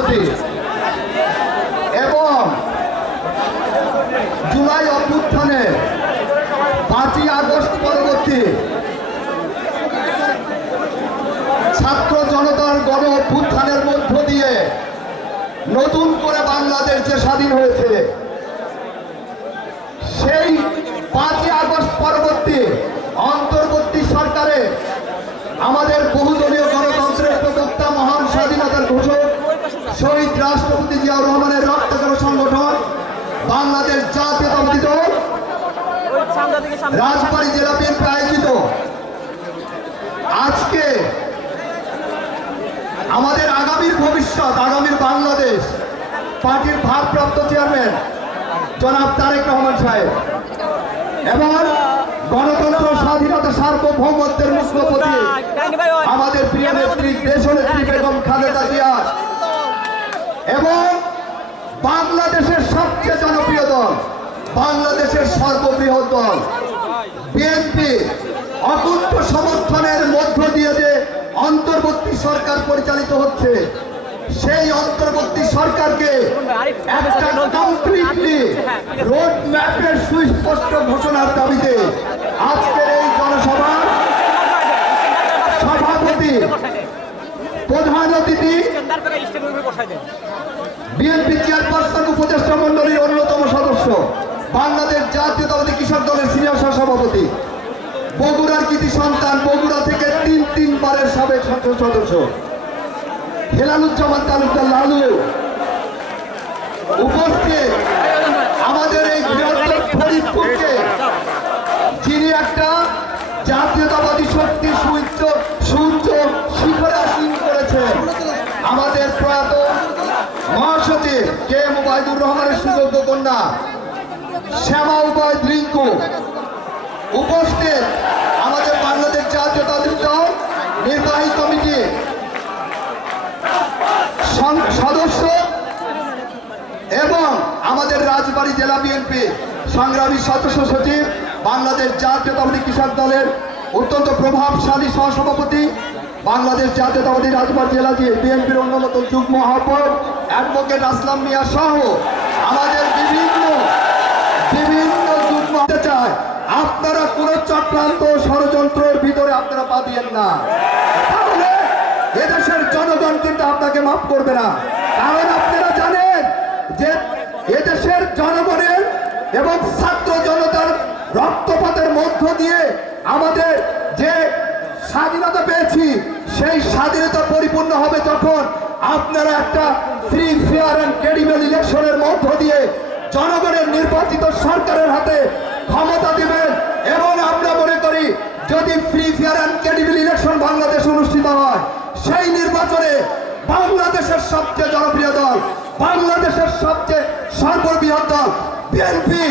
বিরোধী এবং জুলাই অভ্যুত্থানে পাঁচই আগস্ট পরবর্তী ছাত্র জনতার গণ অভ্যুত্থানের মধ্য দিয়ে নতুন করে বাংলাদেশ যে স্বাধীন হয়েছে, সেই পাঁচই আগস্ট পরবর্তী অন্তর্বর্তী সরকারে আমাদের জিয়াউর রহমানের রক্তকর সংগঠন বাংলাদেশ জাতীয়তাবাদী দল রাজবাড়ী জেলা বিএনপি আয়োজিত আজকে আমাদের আগামীর ভবিষ্যৎ আগামীর বাংলাদেশ পার্টির ভারপ্রাপ্ত চেয়ারম্যান জনাব তারেক রহমান সাহেব এবং গণতন্ত্র স্বাধীনতা সার্বভৌমত্বের মুখ্যপতি আমাদের প্রিয় নেত্রী বেগম খালেদা জিয়া এবং বাংলাদেশের সবচেয়ে জনপ্রিয় দল, বাংলাদেশের সর্ববৃহৎ দল, বিএনপি অকুণ্ঠ সমর্থনের মধ্য দিয়ে যে অন্তর্বর্তী সরকার পরিচালিত হচ্ছে, সেই অন্তর্বর্তী সরকারকে একটা কমপ্লিটলি রোড ম্যাপের সুস্পষ্ট ঘোষণার দাবিতে আজকের এই জনসভার সভাপতি প্রধান অতিথি বিএনপি চেয়ারপারসন উপদেষ্টা মন্ডলীর অন্যতম সদস্য বাংলাদেশ জাতীয়তাবাদী কৃষক দলের সিনিয়র সভাপতি। বগুড়ার কৃতি সন্তান, বগুড়া থেকে তিন তিনবারের সাবেক সংসদ সদস্য। হেলালুজ্জামান তালুকদার লালু। উপস্থিত আমাদের এই বৃহত্তর ফরিদপুরকে, যিনি একটা জাতীয়তাবাদী শক্তি সুউচ্চ সুউচ্চ শিখরে আসীন আমাদের প্রয়াত মহাসচিব কে মুবাইদুর রহমানের সুযোগ্য কন্যা। শ্যামা উপায় রিঙ্কু উপস্থিত আমাদের বাংলাদেশ জাতীয়তাবাদী দল, নির্বাহী কমিটি। সদস্য এবং আমাদের রাজবাড়ী জেলা বিএনপি সংগ্রামী সদস্য সচিব, বাংলাদেশ জাতীয়তাবাদী কৃষক দলের অত্যন্ত প্রভাবশালী সহসভাপতি, বাংলাদেশ জাতীয়তাবাদী রাজবাড়ী জেলা বিএনপির অন্যতম যুগ্ম আহ্বায়ক অ্যাডভোকেট আসলাম মিয়া সহ আমাদের বিভিন্ন যুগ্ম হতে চায় আপনারা কোন চক্রান্ত ষড়যন্ত্রের ভিতরে আপনারা পা দিয়েন না। তাহলে এদেশের জনগণ কিন্তু আপনাকে মাফ করবে না। কারণ আপনারা জানেন যে এদেশের জনগণের এবং ছাত্র জনতার রক্তপাতের মধ্য দিয়ে আমাদের যে স্বাধীনতা পেয়েছি, সেই স্বাধীনতা পরিপূর্ণ হবে যখন আপনারা একটা ফ্রি ফেয়ার অ্যান্ড ক্রেডিবল ইলেকশনের মধ্য দিয়ে জনগণের নির্বাচিত সরকারের হাতে ক্ষমতা নির্বাচনে বাংলাদেশের সবচেয়ে জনপ্রিয় দল বাংলাদেশের সবচেয়ে সর্ববৃহৎ দল বিএনপি।